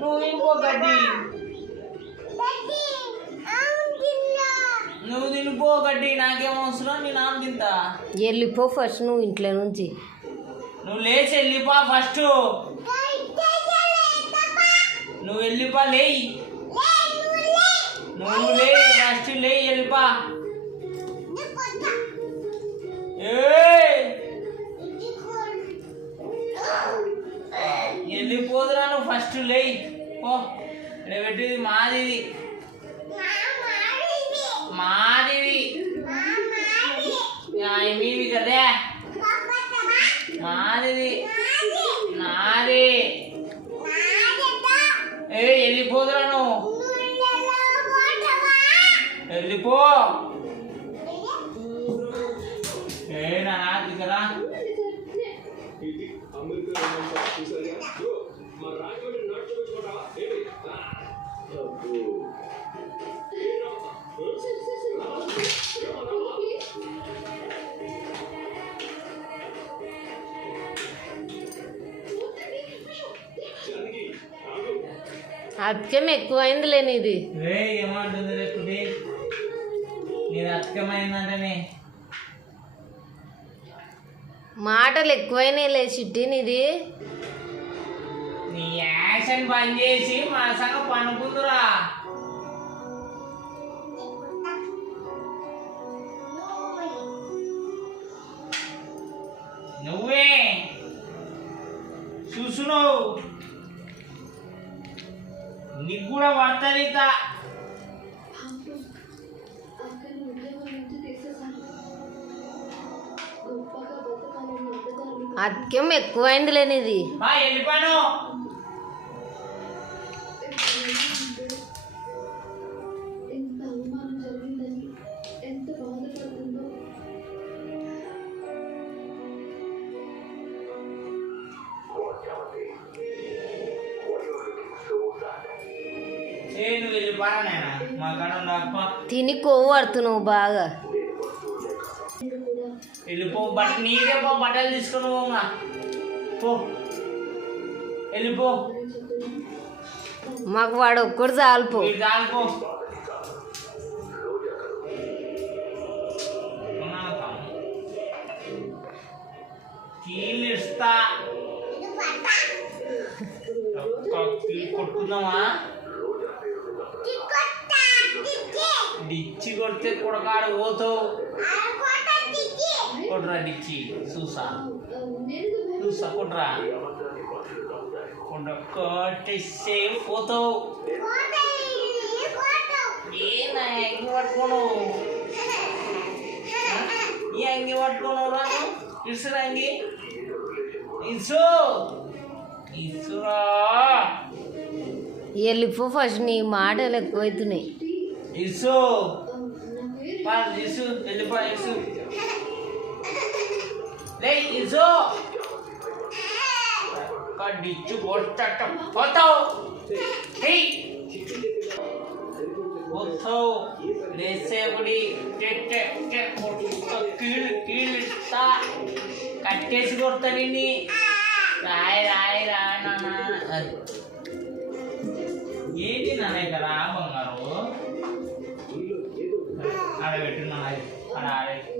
నువ్వు తినిపో గడ్డి నువ్వు తినిపో గడ్డి నాకేం అవసరం నీ నాన్న తింటా వెళ్ళిపో ఫస్ట్ నువ్వు ఇంట్లో నుంచి నువ్వు లేచి వెళ్ళిపా ఫస్ట్ నువ్వు వెళ్ళిపా లేయి నువ్వు లే ఫస్ట్ లేయి వెళ్ళిపా ఫస్ట్ లేయి పో ఇక్కడ పెట్టింది మాది ఇది. మాదివి ఆ, మీవి కదే మాదిది అత్యం ఏమంటుంది రేపుది నీది అర్థమైందంటేనే మాటలు ఎక్కువైనాయిలే చిట్టి నీది. నీ యాక్షన్ బంద్ చేసి మా సంగ పనుకుందురా. చూసును నీకు కూడా పడుతుంది ఇంత అత్యం ఎక్కువైందిలే నీది. బా వెళ్ళిపోయాను తిని కొవ్వు పడుతున్నావు బాగా వెళ్ళిపో బట్ నీకే పో బట్టలు తీసుకొని పోమా పో. వెళ్ళిపో మాకు వాడు ఒక్కడు చాలిపో కీలు కొట్టుకుందామా? డిచ్చి కొడితే కొడకాడు పోతావు కొట్రా డిచ్చి చూసా. చూసా కొట్రా కొట్టేస్తే పోతావు ఏనా ఎంగి పట్టుకోను? ఈ అంగి పట్టుకోను రాను ఇసురా అంగి ఇసు. ఇసురా. వెళ్ళిపో ఫస్ట్ నీ మాటలు ఎక్కువైతున్నాయి. ఇసు. పాలు ఇసు వెళ్ళిపో ఇసు. లే ఇసు. కడిచ్చు కొట్టట. పోతావు. హే పోతావు. లేసేపుడి కీళ్ళు కీళ్ళు ఇస్తా. కట్టేసి కొడతా నిన్ని. రాయి రాయి రా నాన్న ఏంటి నాన్న ఇక రా బంగారు? Ra.